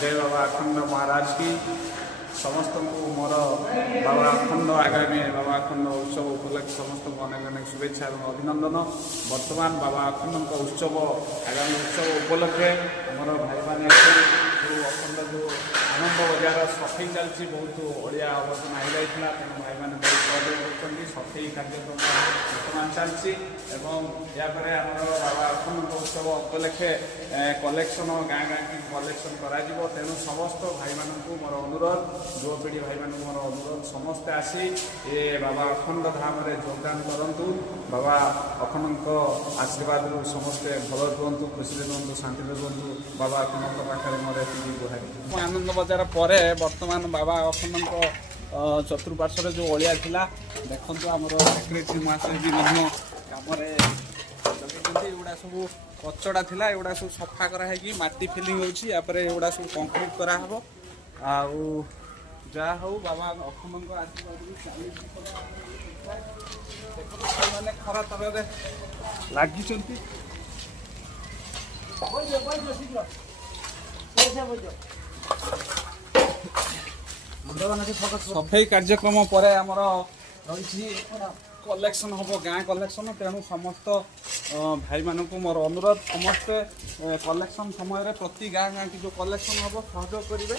जय बाबा अखंड महाराज की। समस्त को मोर बाबा अखंड आगामी बाबा अखंड उत्सव उपलक्षे समस्त को अनेक अनेक शुभेच्छा और अभिनंदन। वर्तमान बाबा अखंड उत्सव आगामी उत्सव उपलक्षे मोर भाई मैंने जो अखंड जो आनंद बजार सफाई चलती बहुत अड़िया आवर्जना हो जाता तेणु भाई मैंने बहुत सहयोग कर सफाई कार्यक्रम बर्तमान चलती यापर आम बाबा अखंड उत्सव उपलक्षे कलेक्शन गाँ गाँ की कलेक्शन तेणु समस्त भाई मानक मोर अनुरोध युवपीढ़ी भाई मानक मोर अनुरोध समस्ते आसी ये बाबा अखंड धाम में योगदान करूँ। बाबा अखंड आशीर्वाद समस्ते भल रुहतु खुशी रुहतु शांति रुहतु। बाबा अखंड पाखे मोर गुहारी आनंद बजार पर बर्तमान बाबा अखंड चतुर्पार्श्वर जो अलिया थिला देखो आमर सेक्रेटरी महाशय भी कम एगुड़ा सब कचड़ा थिला एगुड़ा सब सफा कराई माटी फिलिंग होगा सब कंक्रीट कराहब आउ जहा हो बाबा अखंड आशीर्वाद मैंने खरा तरह लगी सफाई कार्यक्रम पर आमर रही कलेक्शन हम गाँ कलेक्शन तेणु समस्त भाई मानक मोर अनुरोध समस्ते कलेक्शन समय प्रति गाँ गाँ की जो कलेक्शन हम सहयोग करेंगे।